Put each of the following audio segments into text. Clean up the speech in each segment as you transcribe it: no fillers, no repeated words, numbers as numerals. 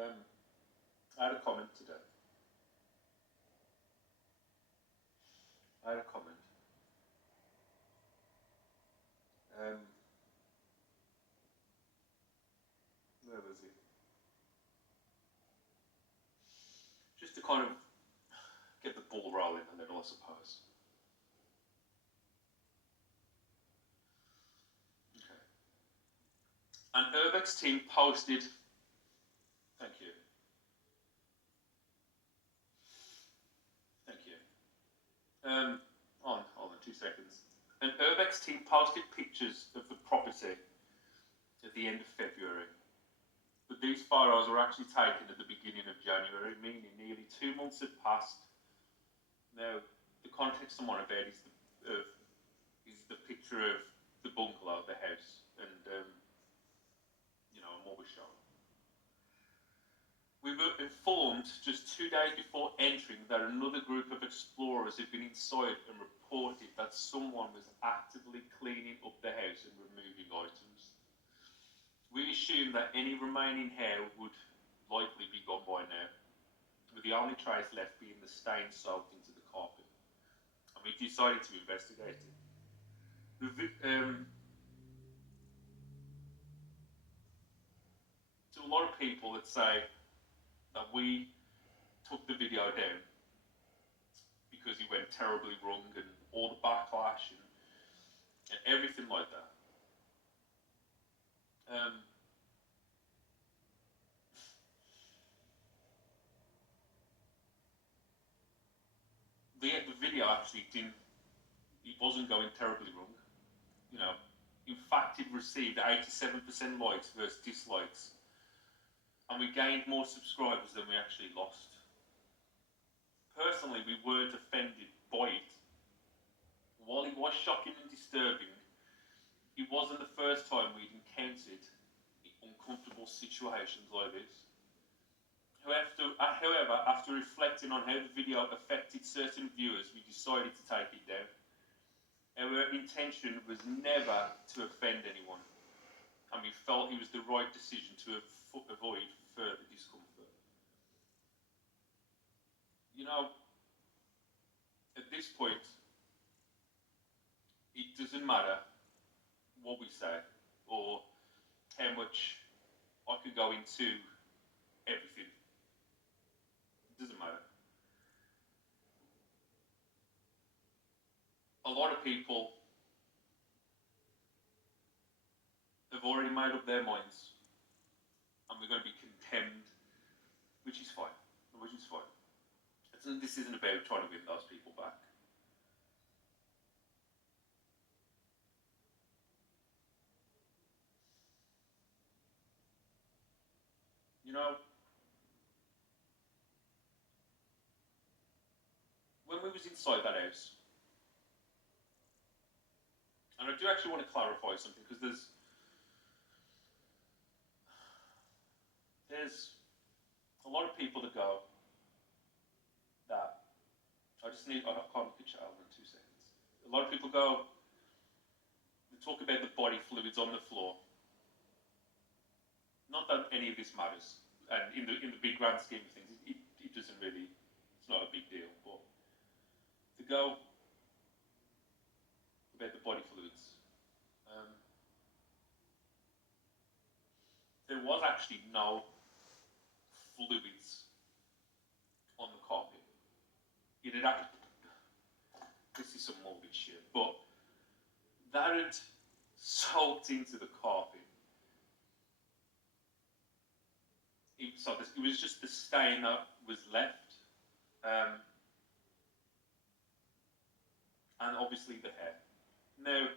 I had a comment today. Where was it? Just to kind of get the ball rolling a little, I suppose. Okay. An Urbex team posted. Thank you. Hold on 2 seconds. An Urbex team posted pictures of the property at the end of February. But these photos were actually taken at the beginning of January, meaning nearly 2 months had passed. Now, the context I'm on about is the picture of the bungalow, the house, and and what was shown. We were informed just 2 days before entering that another group of explorers had been inside and reported that someone was actively cleaning up the house and removing items. We assumed that any remaining hair would likely be gone by now, with the only trace left being the stain soaked into the carpet. And we decided to investigate it. To a lot of people that say that we took the video down because it went terribly wrong and all the backlash and everything like that. The video actually it wasn't going terribly wrong. In fact, it received 87% likes versus dislikes, and we gained more subscribers than we actually lost. Personally, we weren't offended by it. While it was shocking and disturbing, it wasn't the first time we'd encountered uncomfortable situations like this. However, after reflecting on how the video affected certain viewers, we decided to take it down. Our intention was never to offend anyone, and we felt it was the right decision to avoid further discomfort. At this point, it doesn't matter what we say or how much I could go into everything. It doesn't matter. A lot of people have already made up their minds, and we're going to be condemned, which is fine. This isn't about trying to win those people back. When we was inside that house, and I do actually want to clarify something, because there's a lot of people that go that I can't picture Alan in 2 seconds. A lot of people go, they talk about the body fluids on the floor. Not that any of this matters, and in the big grand scheme of things, it doesn't really, it's not a big deal, but to go about the body fluids, there was actually no fluids on the carpet. It had actually, this is some morbid shit, but that had soaked into the carpet. It was just the stain that was left, and obviously the hair. Now,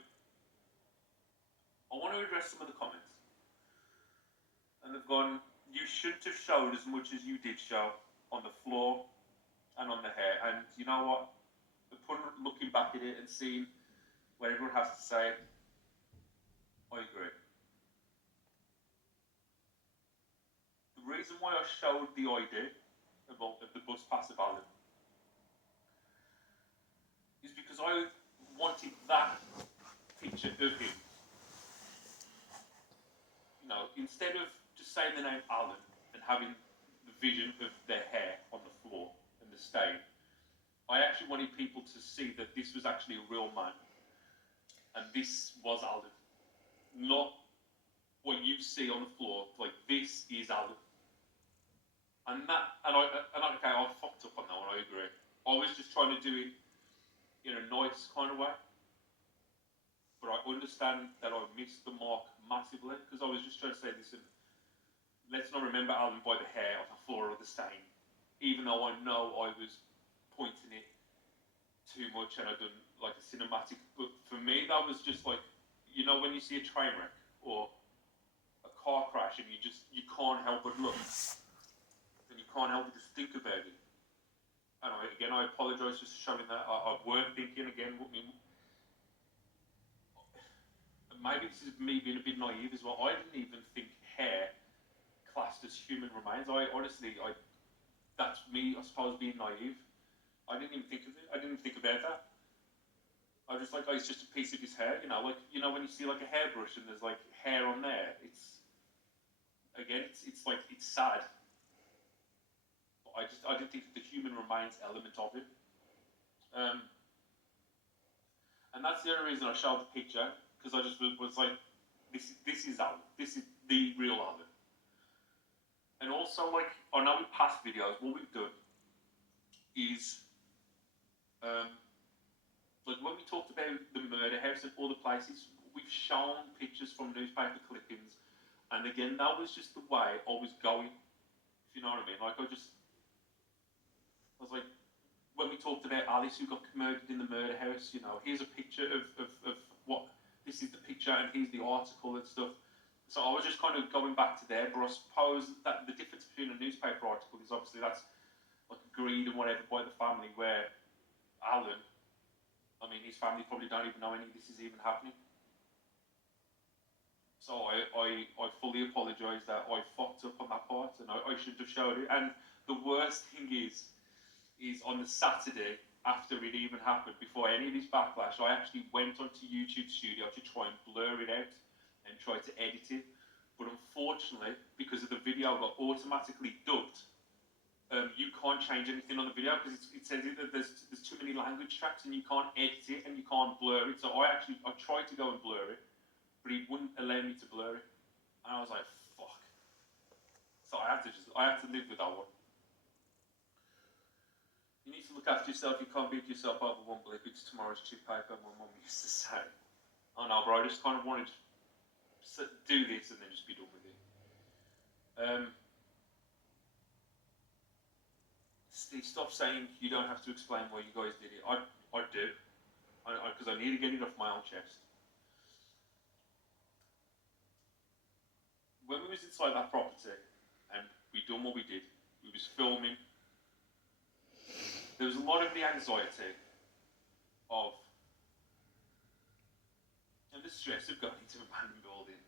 I want to address some of the comments. And they've gone, you shouldn't have showed as much as you did show on the floor and on the hair. And you know what? Looking back at it and seeing what everyone has to say, I agree. The reason why I showed the idea of the bus pass of Alan is because I wanted that picture of him. Instead of just saying the name Alan and having the vision of their hair on the floor and the stain. I actually wanted people to see that this was actually a real man, and this was Alan, not what you see on the floor. Like, this is Alan, and okay, I fucked up on that one. I agree. I was just trying to do it in a nice kind of way, but I understand that I missed the mark massively because I was just trying to say, listen, let's not remember Alan by the hair on the floor or the stain, even though I know I was pointing it too much and I'd done like a cinematic. But for me, that was just like, you know, when you see a train wreck or a car crash and you can't help but look, and you can't help but just think about it. And I apologise for showing that. I weren't thinking again. Maybe this is me being a bit naive as well. I didn't even think hair classed as human remains. That's me, I suppose, being naive. I didn't even think of it. I didn't think about that. I was just like, oh, it's just a piece of his hair, you know, like, you know, when you see like a hairbrush and there's like hair on there, it's like, it's sad. But I didn't think of the human remains element of it. And that's the only reason I showed the picture, because I just was like, this is Alan. This is the real Alan. And also, like, I know in past videos, what we've done is, like when we talked about the murder house and all the places, we've shown pictures from newspaper clippings, and again, that was just the way I was going, if you know what I mean. Like, I was like, when we talked about Alice who got murdered in the murder house, you know, here's a picture of what, this is the picture and here's the article and stuff. So I was just kind of going back to there, but I suppose that the difference between a newspaper article is obviously that's like agreed and whatever by the family, where Alan, I mean, his family probably don't even know any of this is even happening. So I fully apologise that I fucked up on that part, and I shouldn't have showed it. And the worst thing is on the Saturday after it even happened, before any of this backlash, I actually went onto YouTube Studio to try and blur it out and try to edit it. But unfortunately, because of the video got automatically dubbed, you can't change anything on the video because it says that there's too many language tracks and you can't edit it and you can't blur it. So I tried to go and blur it, but it wouldn't allow me to blur it, and I was like, fuck. So I had to live with that one. You need to look after yourself. You can't beat yourself over one blip. It's tomorrow's chip paper, my mum used to say. Oh no, bro, I just kind of wanted to do this and then just be done with it. Steve, stop saying you don't have to explain why you guys did it. I do. Because I need to get it off my own chest. When we was inside that property and we done what we did, we was filming, there was a lot of the anxiety of, and the stress of going into an abandoned building.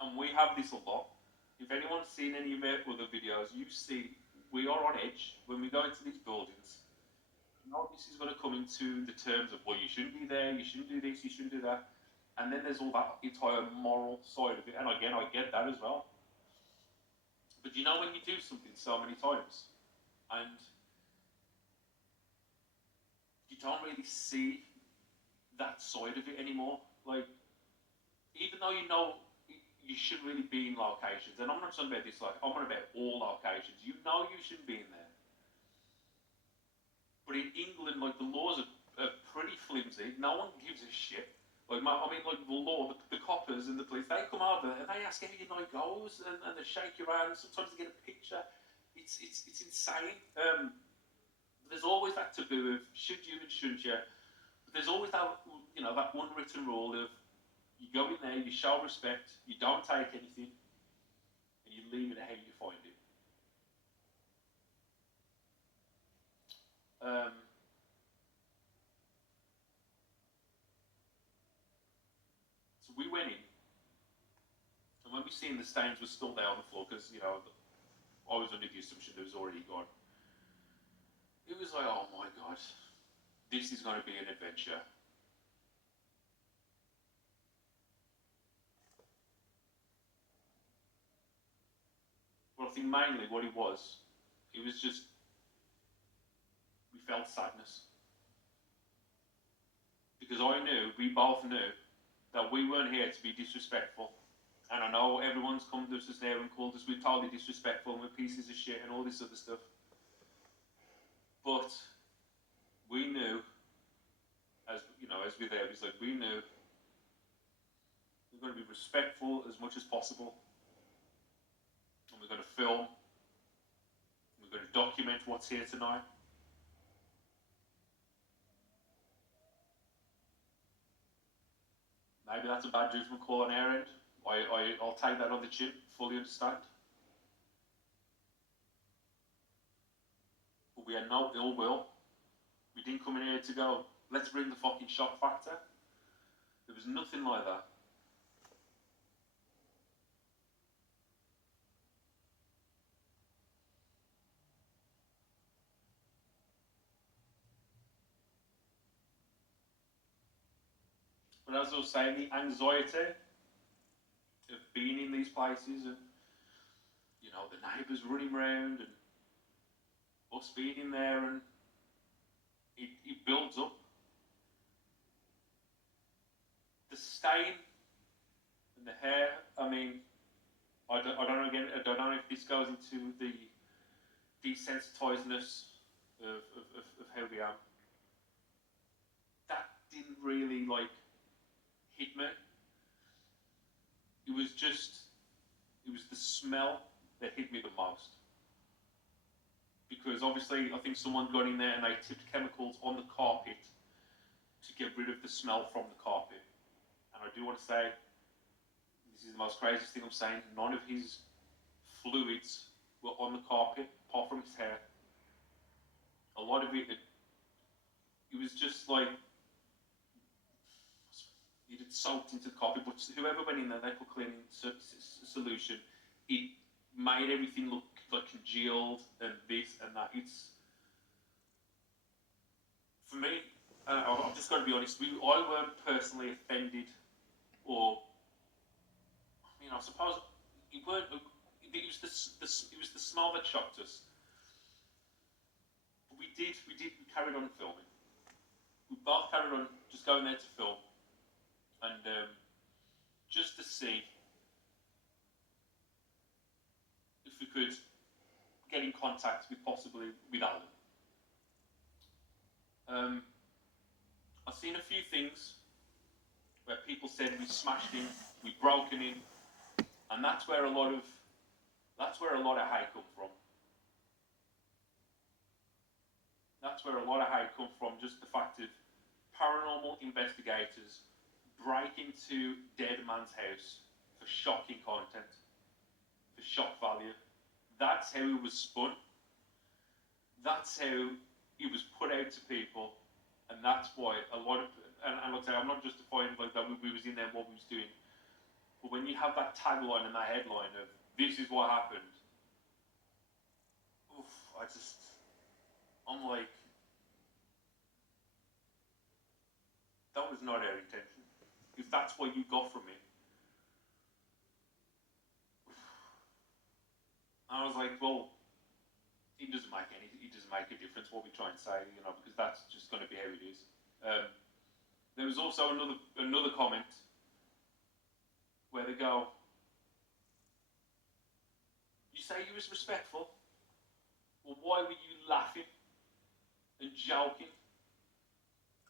And we have this a lot. If anyone's seen any of our other videos, you see we are on edge when we go into these buildings. You know, this is going to come into the terms of, well, you shouldn't be there, you shouldn't do this, you shouldn't do that. And then there's all that entire moral side of it. And again, I get that as well. But you know, when you do something so many times and you don't really see that side of it anymore, like, even though you know you shouldn't really be in locations, and I'm not talking about this, like, I'm on about all locations, you know you shouldn't be in there. But in England, like, the laws are pretty flimsy, no one gives a shit. Like, I mean, like, the law, the coppers and the police, they come over and they ask how your night goes, and they shake your hand, sometimes they get a picture. It's insane. There's always that taboo of should you and shouldn't you. But there's always that, you know, that unwritten rule of you go in there, you show respect, you don't take anything, and you leave it how you find it. So we went in, and when we seen the stains were still there on the floor, because, you know, I was under the assumption it was already gone. It was like, oh my god, this is going to be an adventure. But I think mainly what it was just, we felt sadness. Because we both knew, that we weren't here to be disrespectful. And I know everyone's come to us now and called us, we're totally disrespectful and we're pieces of shit and all this other stuff. But we knew, as we're there, it's like we knew we're going to be respectful as much as possible. And we're going to film. We're going to document what's here tonight. Maybe that's a bad judgment call on our end. I'll take that on the chin, fully understand. But we had no ill will. We didn't come in here to go, let's bring the fucking shock factor. There was nothing like that. But as I was saying, the anxiety of being in these places and, the neighbours running around and us being in there, and it builds up. The stain and the hair, I mean, I don't know if this goes into the desensitizedness of how we are. That didn't really, hit me. It was the smell that hit me the most. Because obviously, I think someone got in there and they tipped chemicals on the carpet to get rid of the smell from the carpet. And I do want to say, this is the most craziest thing I'm saying, none of his fluids were on the carpet, apart from his hair. A lot of it was just like, it had soaked into the carpet, but whoever went in there, they put cleaning solution. It made everything look like congealed and this and that. It's, for me, I've just got to be honest, I weren't personally offended, or, I suppose it weren't. It was the smell that shocked us. But we carried on filming. We both carried on just going there to film. And just to see if we could get in contact possibly with Alan. I've seen a few things where people said we smashed him, we broken him, and that's where a lot of hate come from. That's where a lot of hate come from. Just the fact of paranormal investigators break into dead man's house for shocking content, for shock value. That's how it was spun. That's how it was put out to people, and that's why a lot of, and like I say, I'm not justifying that we was in there and what we was doing, but when you have that tagline and that headline of "This is what happened," I'm like, that was not our intention. If that's what you got from it, I was like, well, it doesn't make a difference what we try and say, because that's just going to be how it is. There was also another comment where they go, "You say you was respectful. Well, why were you laughing and joking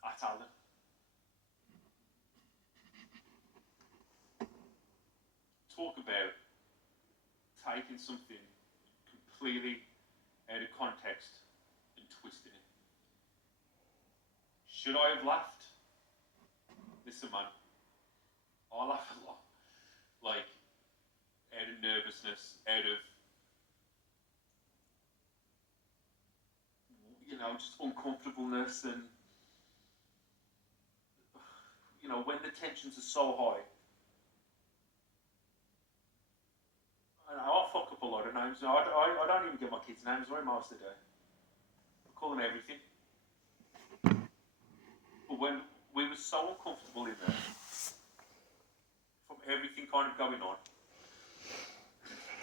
at Alan?" Talk about taking something completely out of context and twisting it. Should I have laughed? Listen, man, I laugh a lot. Out of nervousness, out of, just uncomfortableness, and, when the tensions are so high. I'll fuck up a lot of names. No, I don't even get my kids' names right most of the day. I call them everything. But when we were so uncomfortable in there, from everything kind of going on,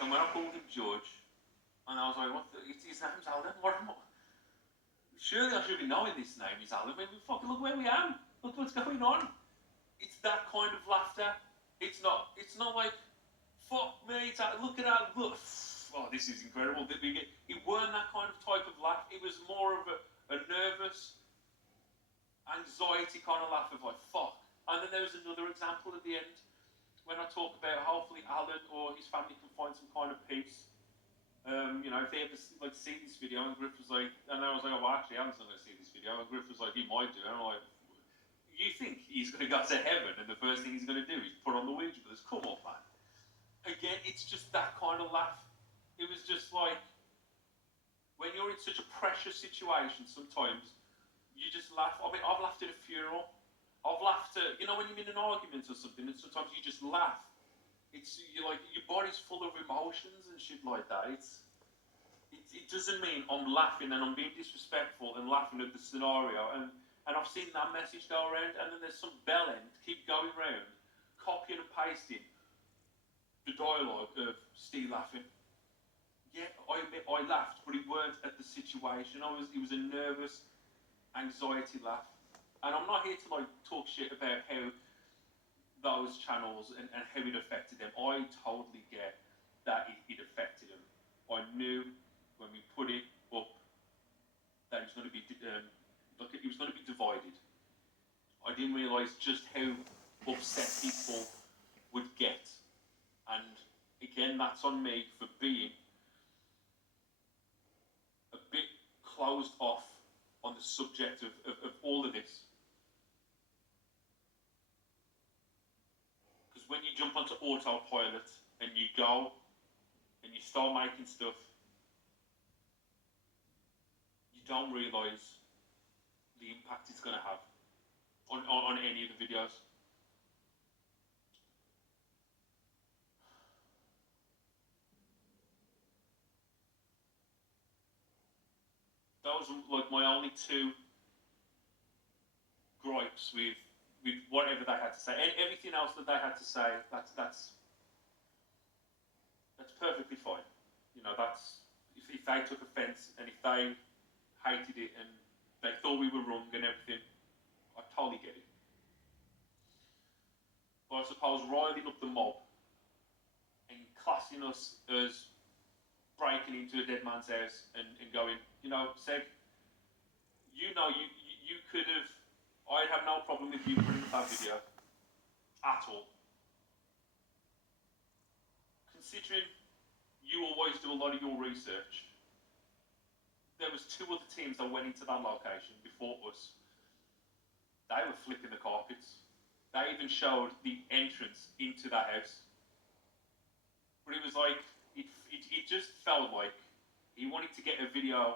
and when I called him George, And I was like, what? His name's Alan. What am I? Surely I should be knowing this name is Alan. I mean, fucking look where we am. Look what's going on. It's that kind of laughter. It's not like, fuck me, look at that, look. Oh, this is incredible. It weren't that kind of type of laugh. It was more of a nervous, anxiety kind of laugh of like, fuck. And then there was another example at the end when I talk about hopefully Alan or his family can find some kind of peace. If they ever see this video, and Griff was like, and I was like, oh, well, actually, Alan's not going to see this video. And Griff was like, he might do. And I'm like, you think he's going to go to heaven and the first thing he's going to do is put on the ouija board? Come on, man. Again, it's just that kind of laugh. It was just like, when you're in such a pressure situation, sometimes you just laugh. I mean, I've laughed at a funeral. I've laughed at, when you're in an argument or something, and sometimes you just laugh. You're like, your body's full of emotions and shit like that. It doesn't mean I'm laughing and I'm being disrespectful and laughing at the scenario. And I've seen that message go around, and then there's some bellend keep going around, copying and pasting the dialogue of Steve laughing. Yeah, I laughed, but it weren't at the situation. It was a nervous, anxiety laugh. And I'm not here to talk shit about how those channels and how it affected them. I totally get that it affected them. I knew when we put it up that it was going to be it was going to be divided. I didn't realise just how upset people would get. And again, that's on me for being a bit closed off on the subject of all of this. Because when you jump onto autopilot and you go and you start making stuff, you don't realise the impact it's going to have on any of the videos. Those were like my only two gripes with whatever they had to say. And everything else that they had to say, that's perfectly fine. That's if they took offence and if they hated it and they thought we were wrong and everything, I totally get it. But I suppose riling up the mob and classing us as breaking into a dead man's house and going, Seg, you could have, I'd have no problem with you putting up that video at all. Considering you always do a lot of your research, there was two other teams that went into that location before us. They were flipping the carpets. They even showed the entrance into that house. But it was like, it just felt like he wanted to get a video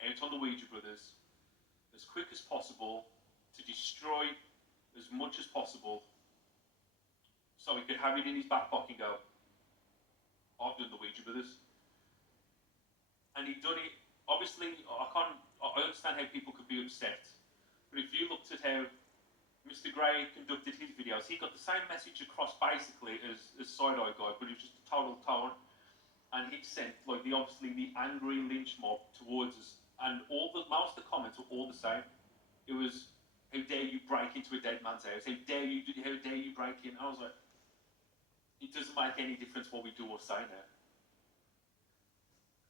out on the Ouija brothers as quick as possible to destroy as much as possible so he could have it in his back pocket and go, I've done the Ouija brothers. And he'd done it. Obviously, I understand how people could be upset, but if you looked at how Mr. Gray conducted his videos, he got the same message across basically as Side-Eye Guy, but it was just a total tone. And he sent obviously the angry lynch mob towards us, and most of the comments were all the same. It was, how dare you break into a dead man's house? How dare you break in? I was like, it doesn't make any difference what we do or say now.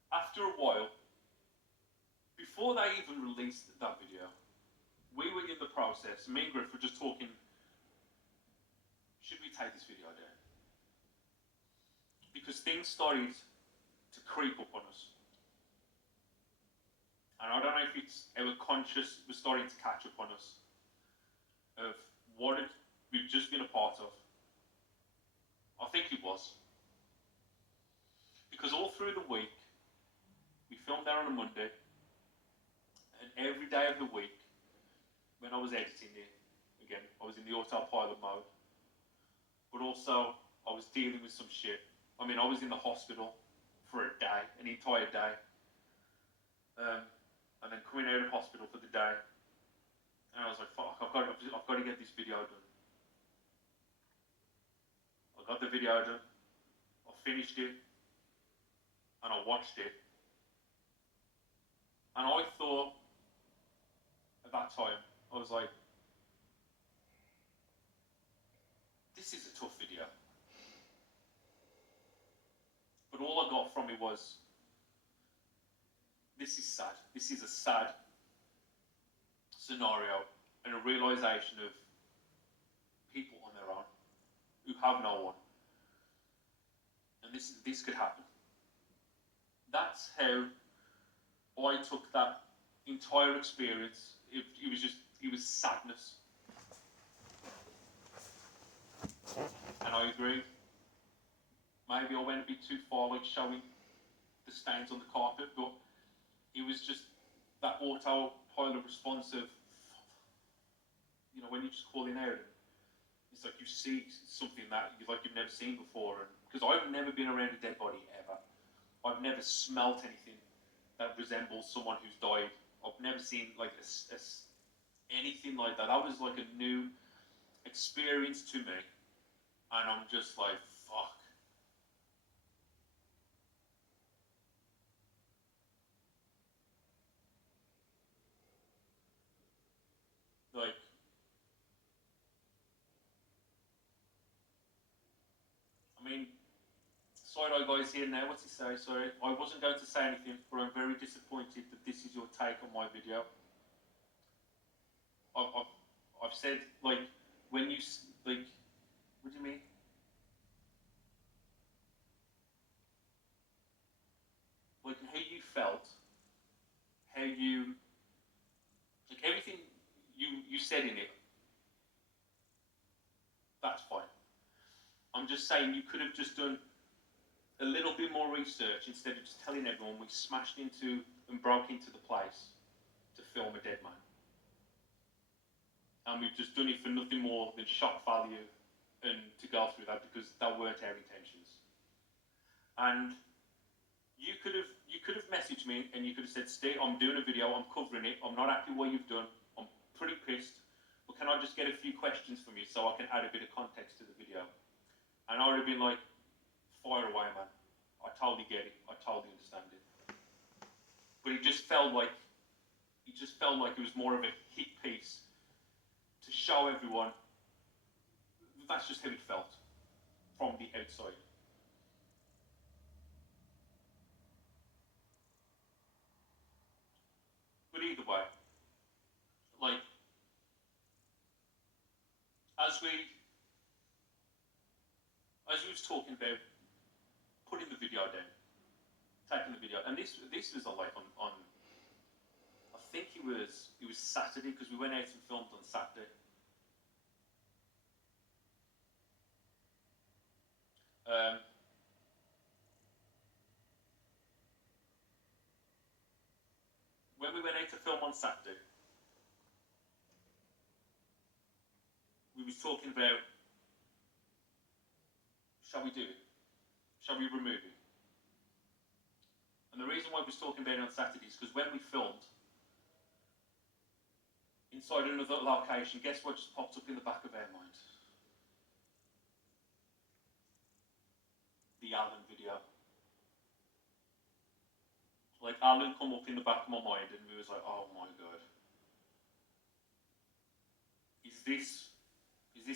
After a while, before they even released that video, we were in the process, me and Griff were just talking, should we take this video down? Because things started to creep up on us. And I don't know if it's our conscious was starting to catch up on us of what we've just been a part of. I think it was. Because all through the week, we filmed there on a Monday, and every day of the week, when I was editing it, again, I was in the autopilot mode, but also I was dealing with some shit. I mean, I was in the hospital for a day, an entire day, and then coming out of hospital for the day, and I was like, fuck, I've got to get this video done. I got the video done, I finished it, and I watched it, And I thought, at that time, I was like, this is a tough video. But all I got from it was, this is sad. This is a sad scenario and a realization of people on their own who have no one. And this could happen. That's how I took that entire experience. It was sadness. And I agree. Maybe I went a bit too far, like showing the stains on the carpet, but it was just that autopilot response of, you know, when you're just calling out, it's like you see something that you've never seen before. Because I've never been around a dead body ever. I've never smelt anything that resembles someone who's died. I've never seen like anything like that. That was like a new experience to me, and I'm just like, fuck. Like, I mean, side-eye guy's here now. What's he say? Sorry, I wasn't going to say anything, but I'm very disappointed that this is your take on my video. I've said, like, when you, like, what do you mean? Like, how you felt, how you, like, everything you said in it, that's fine. I'm just saying you could have just done a little bit more research instead of just telling everyone we smashed into and broke into the place to film a dead man. And we've just done it for nothing more than shock value and to go through that, because that weren't our intentions. And you could have messaged me and you could have said, Steve, I'm doing a video, I'm covering it, I'm not happy what you've done, I'm pretty pissed, but can I just get a few questions from you so I can add a bit of context to the video? And I would have been like, fire away, man. I totally get it. I totally understand it. But it just felt like it was more of a hit piece to show everyone. That's just how it felt from the outside. But either way, like, as we was talking about putting the video down, taking the video, and this was like on I think it was Saturday, because we went out and filmed on Saturday. When we went out to film on Saturday, we was talking about, shall we do it? Shall we remove it? And the reason why we was talking about it on Saturday is because when we filmed inside another location, guess what just popped up in the back of our mind? The Alan video. Like, Alan come up in the back of my mind, and we was like, oh my god. Is this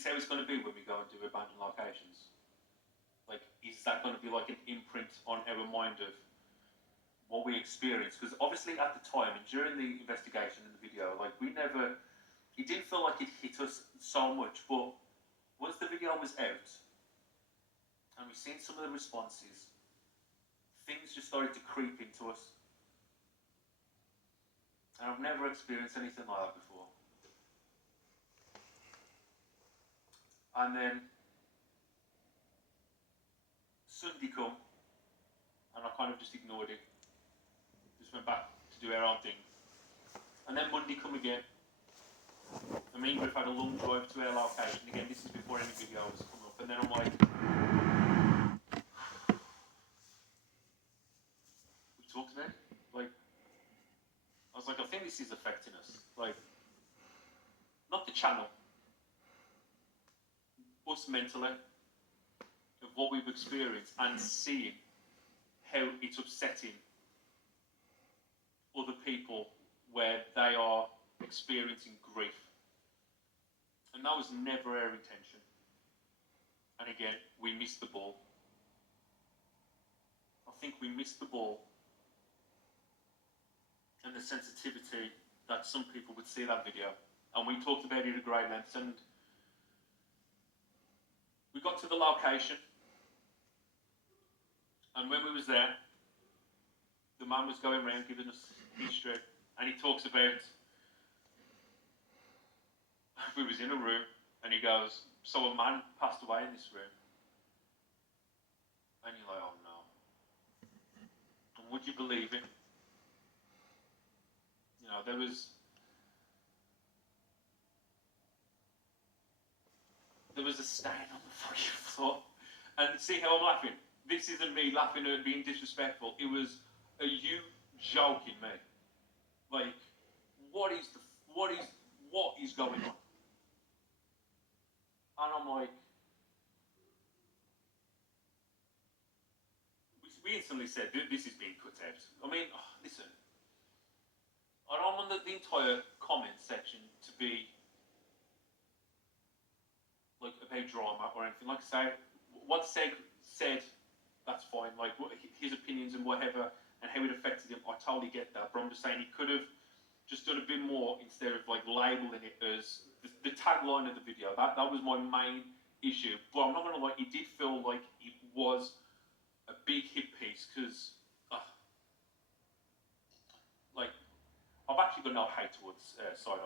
how it's going to be when we go and do abandoned locations? Like, is that going to be like an imprint on our mind of what we experienced? Because obviously at the time and during the investigation in the video, like, it didn't feel like it hit us so much, but once the video was out and we've seen some of the responses, things just started to creep into us. And I've never experienced anything like that before. And then Sunday come, and I kind of just ignored it. Just went back to do our own thing. And then Monday come again. I mean, we've had a long drive to our location. Again, this is before any video was coming up. And then I'm like, we talked about it? Like, I was like, I think this is affecting us. Like, not the channel, us mentally, of what we've experienced and seeing how it's upsetting other people where they are experiencing grief. And that was never our intention. And again, we missed the ball. I think we missed the ball. And the sensitivity that some people would see that video. And we talked about it at great length. And we got to the location. And when we was there, the man was going around giving us history. And he talks about, we was in a room, and he goes, so a man passed away in this room. And you're like, oh no. And would you believe it? You know, there was a stain on the fucking floor. And see how I'm laughing? This isn't me laughing at being disrespectful. It was, are you joking me? Like, what is going on? And I'm like, we instantly said, this is being cut out. I mean, listen, I don't want the entire comment section to be like about drama or anything. Like I say, what Seg said, that's fine. Like his opinions and whatever, and how it affected him, I totally get that. But I'm just saying he could have just done a bit more instead of like labeling it as the tagline of the video. That was my main issue. But I'm not gonna lie, it did feel like it was a big hit piece because, like, I've actually got no hate towards Side-Eye